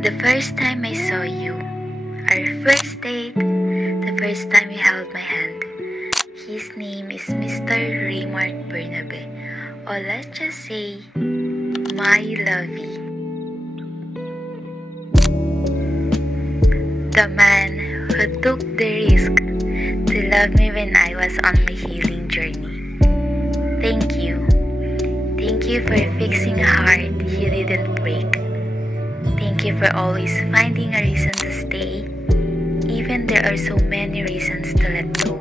The first time I saw you, our first date, the first time you held my hand. His name is Mr. Raymart Bernabe, or let's just say, my lovey. The man who took the risk to love me when I was on my healing journey. Thank you. Thank you for fixing a heart you didn't break. Thank you for always finding a reason to stay, even there are so many reasons to let go.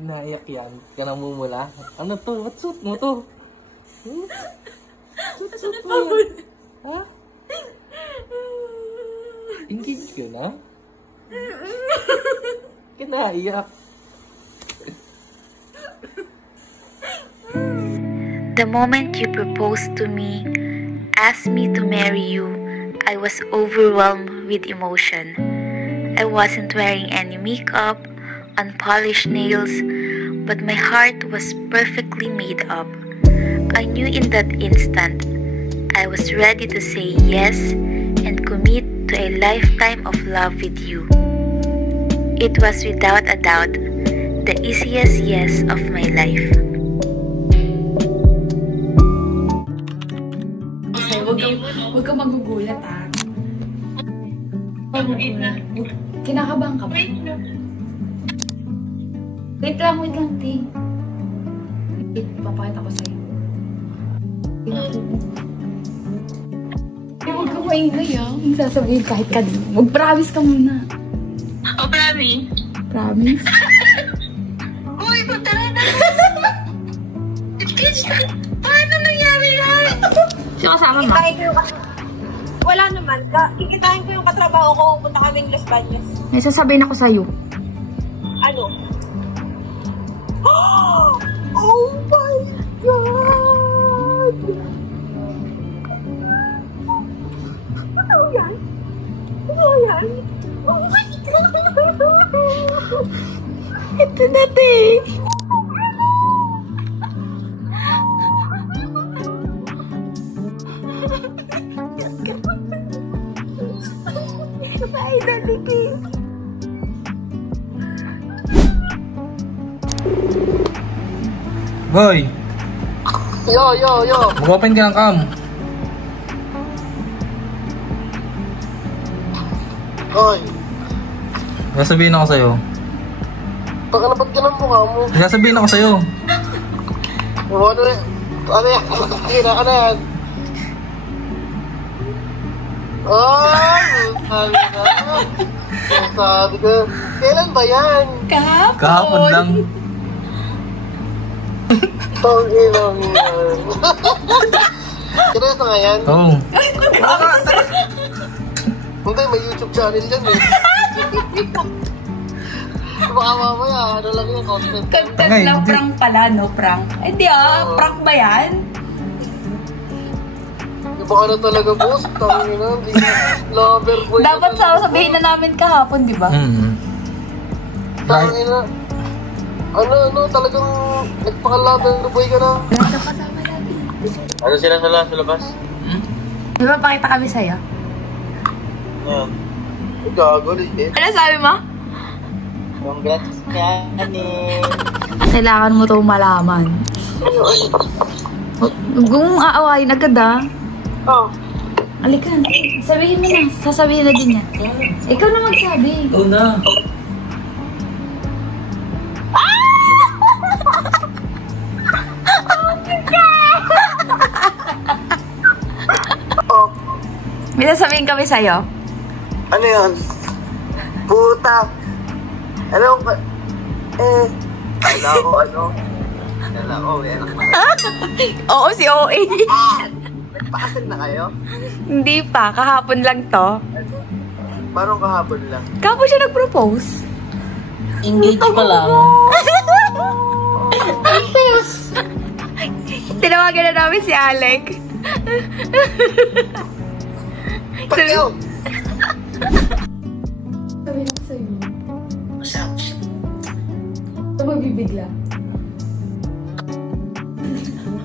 Naiyak yan. Ka nang mumula. Ano to? What suit mo to? Suit mo yan. Ha? Engage ka na? Ka naiyak. The moment you proposed to me, asked me to marry you, I was overwhelmed with emotion. I wasn't wearing any makeup, unpolished nails, but my heart was perfectly made up. I knew in that instant I was ready to say yes and commit to a lifetime of love with you. It was without a doubt the easiest yes of my life. Huwag ka magugulat, ah. Kinakabahan ka ba? Wait lang, te. Wait, papakita ko sa'yo. Huwag ka maingay, ah. Huwag sasabihin kahit kanina. Mag-promise ka muna. Oh, promise? Promise? Uy, punta na na. Paano nangyari yan? Siya kasama mo? Wala naman. Kikitain ko yung katrabaho ko. Punta kaming Los Baños. May sasabihin ako sa'yo. Ano? Oh my God! Ano yan? Ano yan? Oh my God! Ito na, te. Finally, te. Boy! Yo! Mag-open ka ng cam. Hoy! Sasabihin ako sa'yo. Baka napat ka ng mukha mo. Sasabihin ako sa'yo. Ano yan? Ano yan? Ay! Sabi na. Sabi ko. Kailan ba yan? Kahapon lang. Tong-inang yan. Seryoso nga yan? Oo. Hindi, may YouTube channel yan eh. Baka mamaya, ano lang yung content. Content lang, prank pala, no? Prank. Hindi prank ba yan? Baka na talaga, boss. Tangina, hindi lover boy. Dapat sabihin na namin kahapon, di ba? Tangina. Ano, talagang nagpaka-lover boy ka na. Kasama natin. Ano sila sa labas? Di ba pakita kami sa'yo? Gago, eh. Ano sabi mo? Congrats ka, Ani. Kailangan mo itong malaman. Huwag mong aawayin agad, ah. Oh. Halika, sabihin mo na. Sasabihin na din niya. Ikaw na magsabi. Oo na. May sasabihin kami sa'yo. Ano yun? Puta. Ano? Kala ko may anak na. Oo, si OA. Nagpakasal na kayo? Hindi pa, kahapon lang to. Parang kahapon lang. Kahapon siya nag-propose. Engage pa lang. Tinawagan na namin si Alec. Pagyaw! Sabi na ko sa'yo. Ito magbibigla.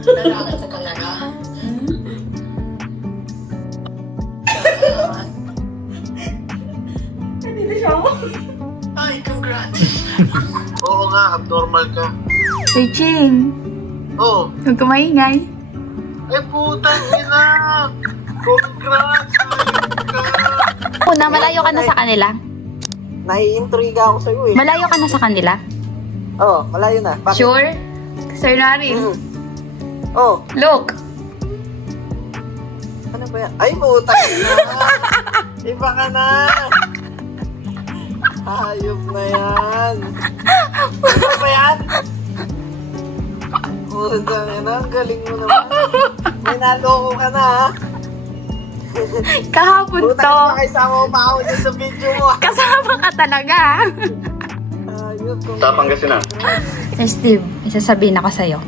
Lalaki ka talaga. Nandito siya ako. Ay, congrats! Oo nga, abnormal ka. Searching. Oo. Huwag ka maingay. Eh, putang ina! Congrats! Una, malayo ka na sa kanila. Nai-intriga ako sa'yo eh. Malayo ka na sa kanila. Oo, malayo na. Bakit? Sure? Sir Narin. Oh, Look. ano ba yan? Ay, putang ina! Iba ka na! Hayop na yan! Ano ba yan? Putang ina, ang galing mo naman. May naloko ka na ha? Kahapon Putang to. ina, kaisama mo pa ako dyan sa video mo. Kasama ka talaga. Hayop ko. Sa Pangasinan. Sir Steve, isasabihin ako sa'yo.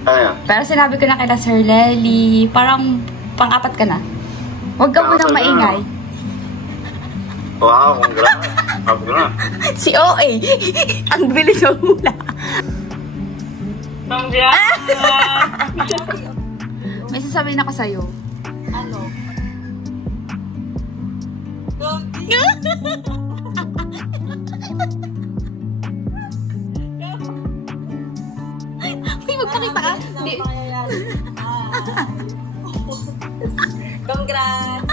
Ano yan? Pero sinabi ko na kila Sir Lely, parang pang-apat ka na. Huwag ka munang Pang-apat ka na. maingay. Wow, congrats. Sabi ko na. Si OA, ang bilis mo mula. May sasabihin ako sa'yo. Ano? Uy, magpakita ka. Hindi. Congrats!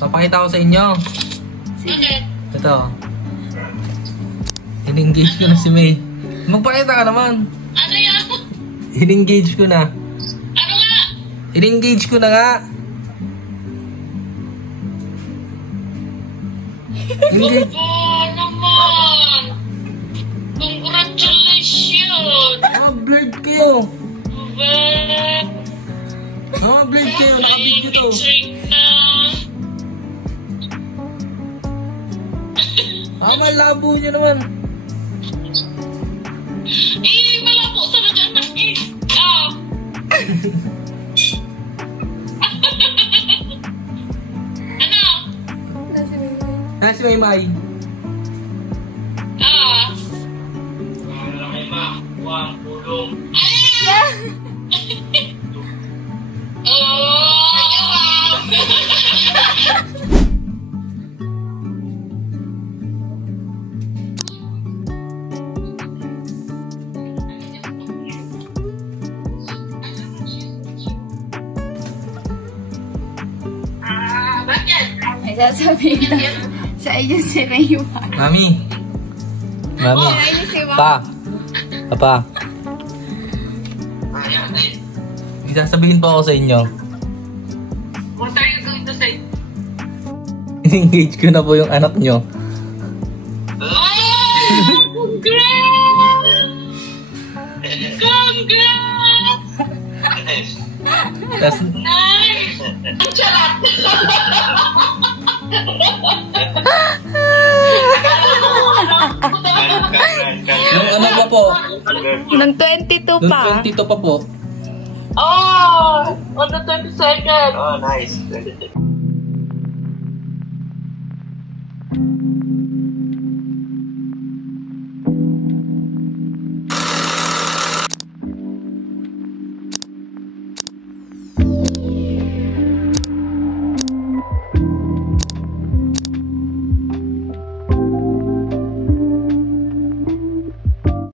Papakita ko sa inyo. Sige. Ito. In-engage ko na si May. Magpakita ka naman. Ano yan? In-engage ko na. Ano nga? In-engage ko na nga. Engage. Oh, naman! Congratulations! Blurred kayo. Well, Blurred kayo. Naka-video to. na. Malabo nyo naman. Wala po talaga anak eh. Ano? Si Maymay. May sasabihin na sa inyo si Raywan. Mami. Mami. Pa. Papa. May sasabihin po ako sa inyo. What are you going to say? In-engage ko na po yung anak nyo. Tas, yung ano pa po? Nung 22 Nung pa. 22 pa po. Oh! On the 22nd! Oh, nice.